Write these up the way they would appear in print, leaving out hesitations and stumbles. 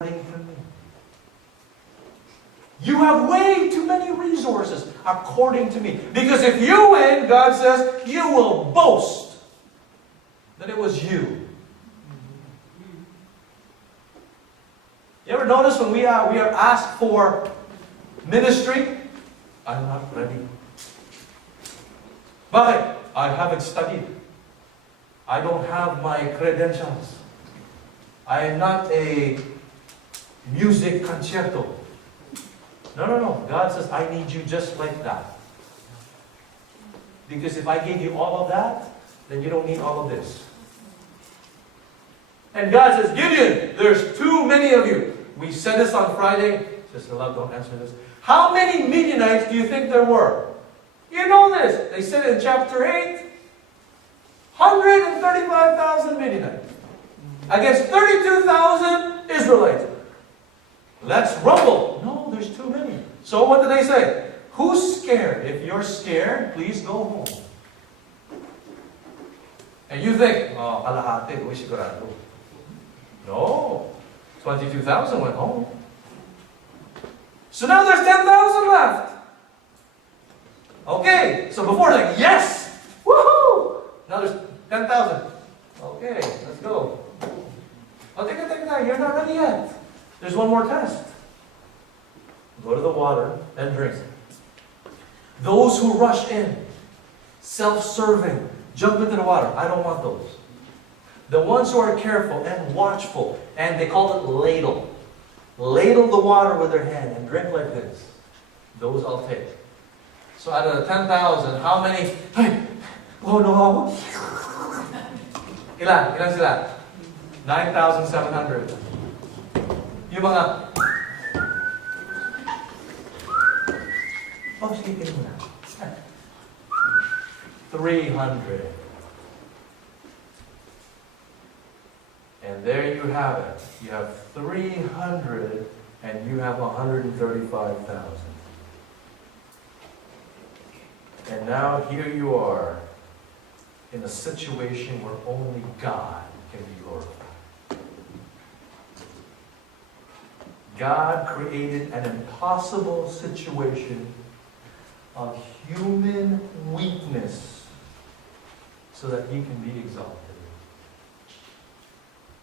according to me. You have way too many resources according to me. Because if you win, God says, you will boast that it was you. You ever notice when we are asked for ministry? I'm not ready. Bakit? I haven't studied. I don't have my credentials. I am not a music concerto. No. God says, I need you just like that. Because if I gave you all of that, then you don't need all of this. And God says, Gideon, there's too many of you. We said this on Friday. Sister Love, don't answer this. How many Midianites do you think there were? You know this. They said in chapter 8, 135,000 Midianites against 32,000 Israelites. Let's rumble. No, there's too many. So what did they say? Who's scared? If you're scared, please go home. And you think, oh, kalahati, uy, sigurado. No. 22,000 went home. So now there's 10,000 left. Okay, so before like, yes! Woohoo! Now there's 10,000. Okay, let's go. Oh, take it, you're not ready yet. There's one more test. Go to the water and drink. Those who rush in, self-serving, jump into the water. I don't want those. The ones who are careful and watchful, and they call it ladle. Ladle the water with their hand and drink like this. Those I'll take. So out of the 10,000, how many? Oh no! Ilan sila? 9,700. Yung mga... Oh, sige, mo na. 300. And there you have it. You have 300 and you have 135,000. And now here you are in a situation where only God can be glorified. God created an impossible situation of human weakness so that He can be exalted.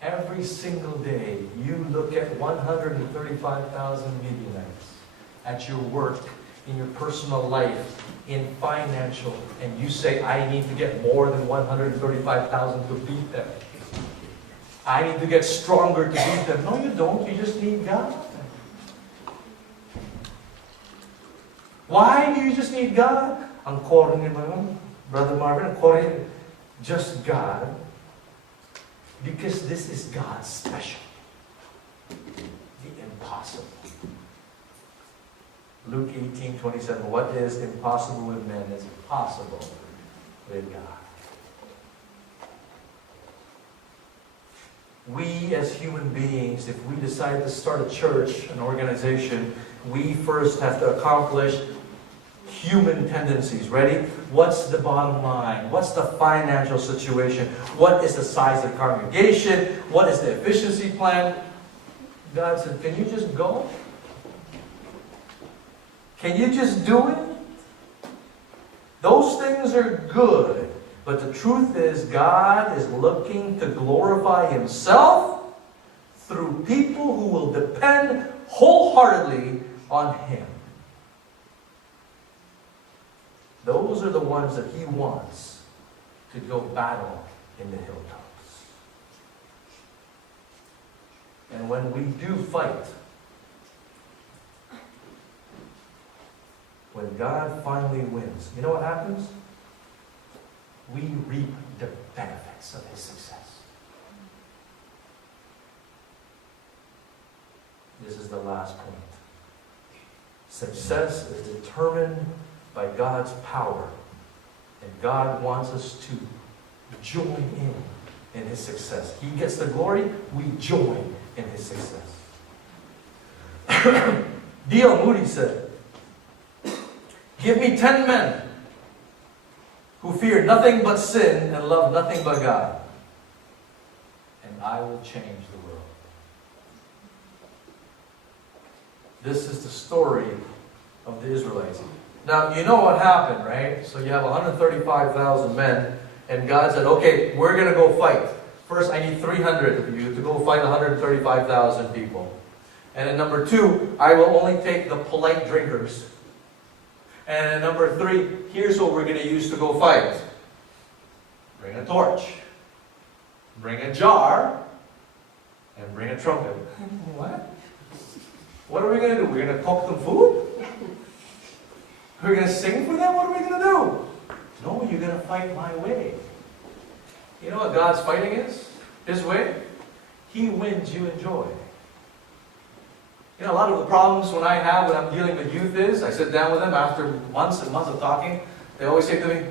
Every single day, you look at 135,000 Midianites at your work, in your personal life, in financial, and you say, I need to get more than 135,000 to beat them. I need to get stronger to beat them. No, you don't. You just need God. Why do you just need God? Ang core ni Brother Marvin, ang core, just God. Because this is God's special. The impossible. Luke 18:27. What is impossible with men is possible with God. We as human beings, if we decide to start a church, an organization, we first have to accomplish human tendencies. Ready? What's the bottom line? What's the financial situation? What is the size of the congregation? What is the efficiency plan? God said, can you just go? Can you just do it? Those things are good. But the truth is, God is looking to glorify Himself through people who will depend wholeheartedly on Him. Those are the ones that He wants to go battle in the hilltops. And when we do fight, when God finally wins, you know what happens? We reap the benefits of His success. This is the last point. Success is determined by God's power. And God wants us to join in His success. He gets the glory, we join in His success. D.L. Moody said, give me 10 men who fear nothing but sin and love nothing but God, and I will change the world. This is the story of the Israelites. Now, you know what happened, right? So you have 135,000 men, and God said, okay, we're going to go fight. First, I need 300 of you to go fight 135,000 people. And then number 2, I will only take the polite drinkers. And then number 3, here's what we're going to use to go fight. Bring a torch. Bring a jar. And bring a trumpet. What? What are we going to do? We're going to cook them food? We're going to sing for them? What are we going to do? No, you're going to fight my way. You know what God's fighting is? His way? He wins, you enjoy. You know, a lot of the problems when I'm dealing with youth is, I sit down with them after months and months of talking, they always say to me,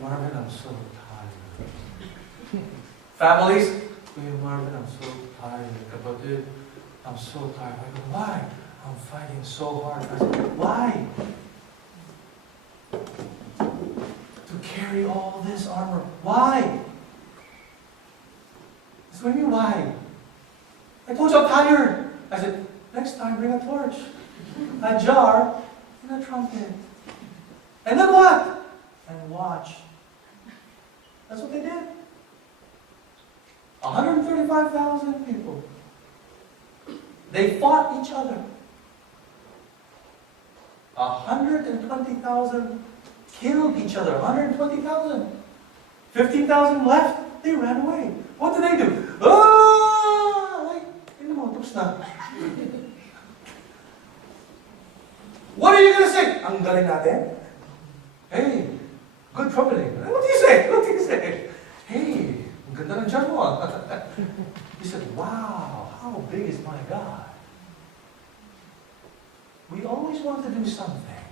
Marvin, I'm so tired. Families, Marvin, I'm so tired. Kapatid, I'm so tired. I go, why? I'm fighting so hard. I said, why? To carry all this armor. Why? It's what do you mean, why? I told you I'm tired. I said, next time bring a torch, a jar, and a trumpet. And then what? And watch. That's what they did. 135,000 people. They fought each other. 120,000 killed each other. 120,000. 15,000 left. They ran away. What did they do? What are you going to say? Ang galing natin. Hey, good trumpeting. What do you say? What do you say? Hey, ang ganda ng dyan mo. He said, wow, how big is my God? We always want to do something.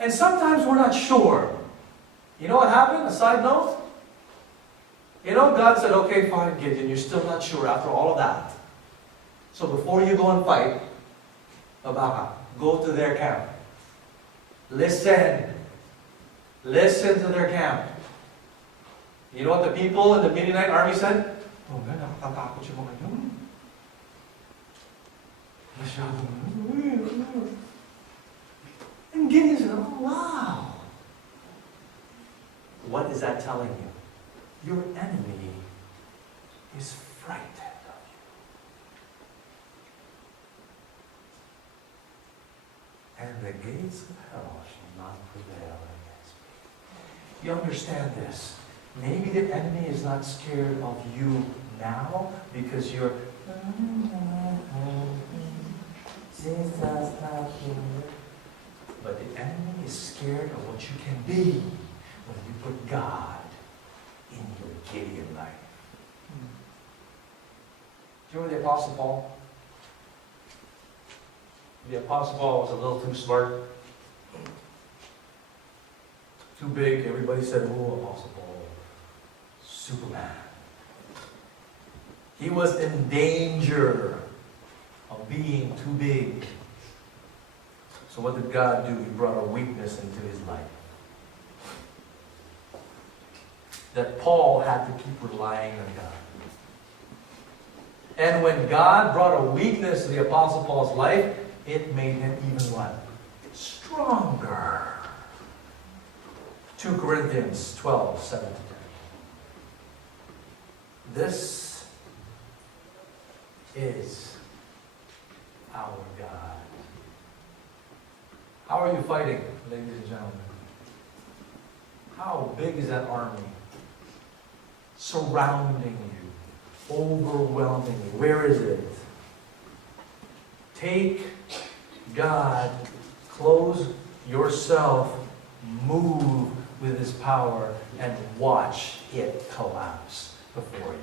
And sometimes we're not sure. You know what happened? A side note? You know, God said, okay, fine, Gideon, you're still not sure after all of that. So before you go and fight, go to their camp. Listen. Listen to their camp. You know what the people in the Midianite army said? Oh man, nakakatakot yung mga yun. And Gideon said, oh wow. What is that telling you? Your enemy is frightened of you. And the gates of hell shall not prevail against me. You understand this? Maybe the enemy is not scared of you now because you're but the enemy is scared of what you can be when you put God in your Gideon life. Do you remember the Apostle Paul? The Apostle Paul was a little too smart. Too big. Everybody said, oh, Apostle Paul. Superman. He was in danger of being too big. So what did God do? He brought a weakness into his life. That Paul had to keep relying on God. And when God brought a weakness to the Apostle Paul's life, it made him even what? Stronger. 2 Corinthians 12, 7 to 10. This is our God. How are you fighting, ladies and gentlemen? How big is that army? Surrounding you, overwhelming you. Where is it? Take God, close yourself, move with His power, and watch it collapse before you.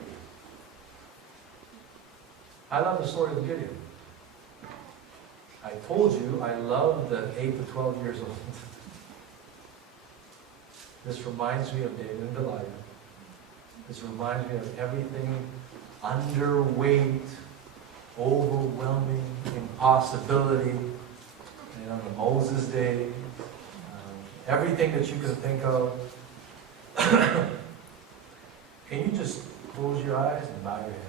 I love the story of Gideon. I told you I love the 8 to 12 years old. This reminds me of David and Goliath. This reminds me of everything underweight, overwhelming, impossibility. You know, the Moses day, everything that you can think of. Can you just close your eyes and bow your heads?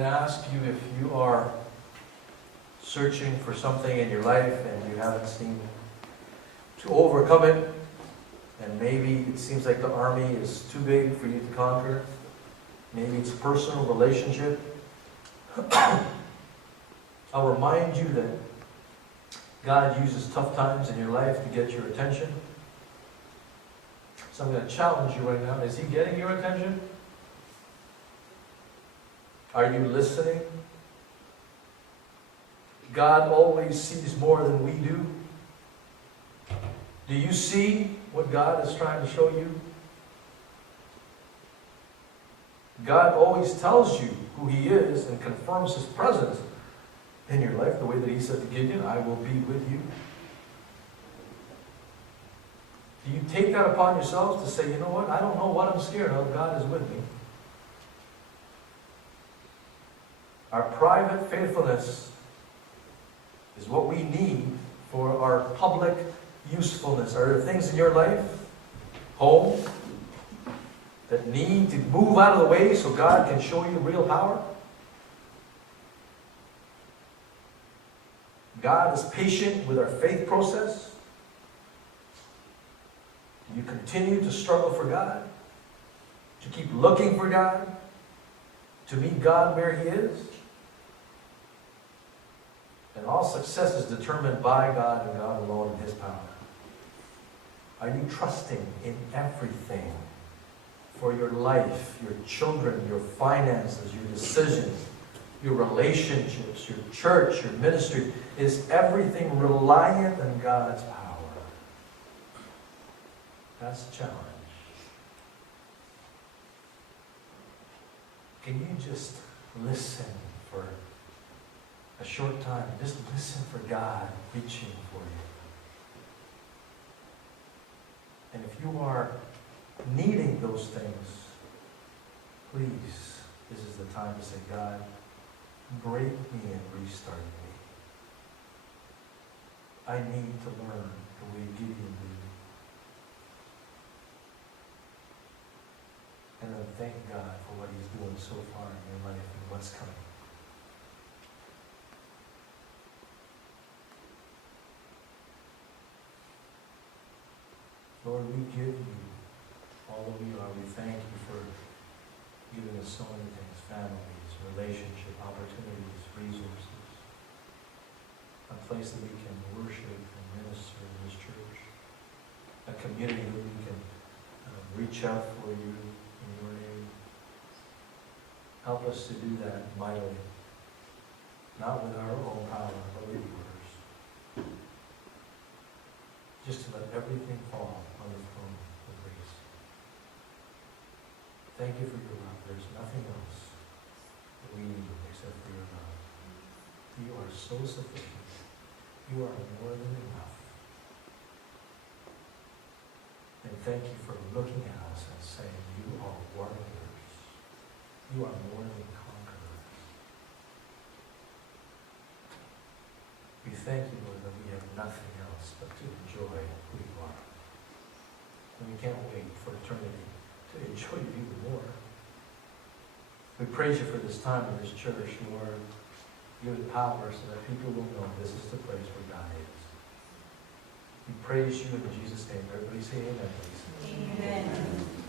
going to ask you if you are searching for something in your life and you haven't seemed to overcome it, and maybe it seems like the army is too big for you to conquer. Maybe it's a personal relationship. I'll remind you that God uses tough times in your life to get your attention. So I'm going to challenge you right now. Is He getting your attention? Are you listening? God always sees more than we do. Do you see what God is trying to show you? God always tells you who He is and confirms His presence in your life, the way that He said to Gideon, I will be with you. Do you take that upon yourselves to say, you know what, I don't know what I'm scared of, God is with me. Our private faithfulness is what we need for our public usefulness. Are there things in your life, home, that need to move out of the way so God can show you real power? God is patient with our faith process. Do you continue to struggle for God? To keep looking for God? To meet God where He is? And all success is determined by God and God alone in His power. Are you trusting in everything for your life, your children, your finances, your decisions, your relationships, your church, your ministry? Is everything reliant on God's power? That's the challenge. Can you just listen for a short time? Just listen for God reaching for you. And if you are needing those things, please, this is the time to say, God, break me and restart me. I need to learn the way Gideon did. And then thank God for what He's doing so far in your life and what's coming. Lord, we give You all that we are. We thank You for giving us so many things: families, relationship, opportunities, resources, a place that we can worship and minister in this church, a community that we can reach out for You in Your name. Help us to do that mightily, not with our own power, but with Yours. Just to let everything fall on the throne of grace. Thank You for Your love. There's nothing else that we need except for Your love. You are so sufficient. You are more than enough. And thank You for looking at us and saying, You are warriors. You are more than conquerors. We thank You, Lord, that we have nothing else but to enjoy who You are. And we can't wait for eternity to enjoy You even more. We praise You for this time in this church, Lord. Give it power so that people will know this is the place where God is. We praise You in Jesus' name. Everybody say amen, please. Amen.